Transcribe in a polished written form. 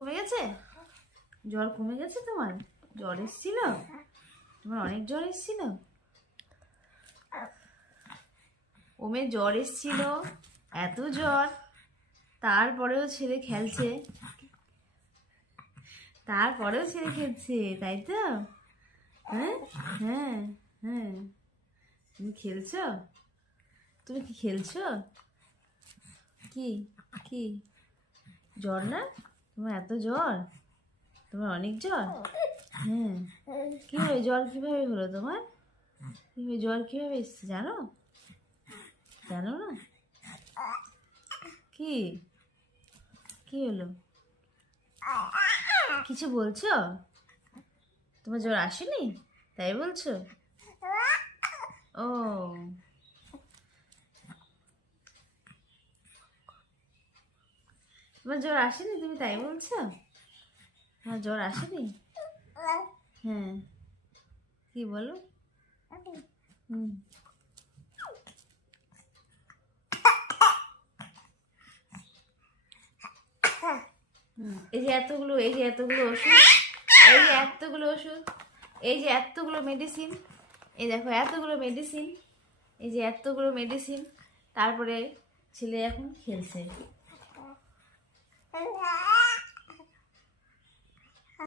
কমে গেছে? জ্বর কমে গেছে তোমার? জ্বর এসেছিল? তোমার অনেক জ্বর এসেছিল? ওমে জ্বর এসেছিল, এত জ্বর, তারপরেও ছেলে খেলছে, তারপরেও ছেলে খেলছে, তাই তো? হ্যাঁ, হ্যাঁ, হ্যাঁ। তুমি খেলছো? তুমি কি খেলছো? কি কি জ্বর না? তোমার এত জ্বর? তোমার অনেক জ্বর? হ্যাঁ। কিভাবে জ্বর কিভাবে হলো তোমার? কিভাবে জ্বর কিভাবে এসছে জানো? জানো না? কি কি হলো? কিছু বলছো? তোমার জ্বর আসেনি তাই বলছো? ও, তোমার জ্বর আসেনি তুমি তাই বলছো? তোমার জ্বর আসেনি? হ্যাঁ, কি বলো? হুম। এই যে এতগুলো ওষুধ, এই যে এতগুলো ওষুধ, এই যে এতগুলো মেডিসিন, এই দেখো এতগুলো মেডিসিন, এই যে এতগুলো মেডিসিন, তারপরে ছেলে এখন খেলছে।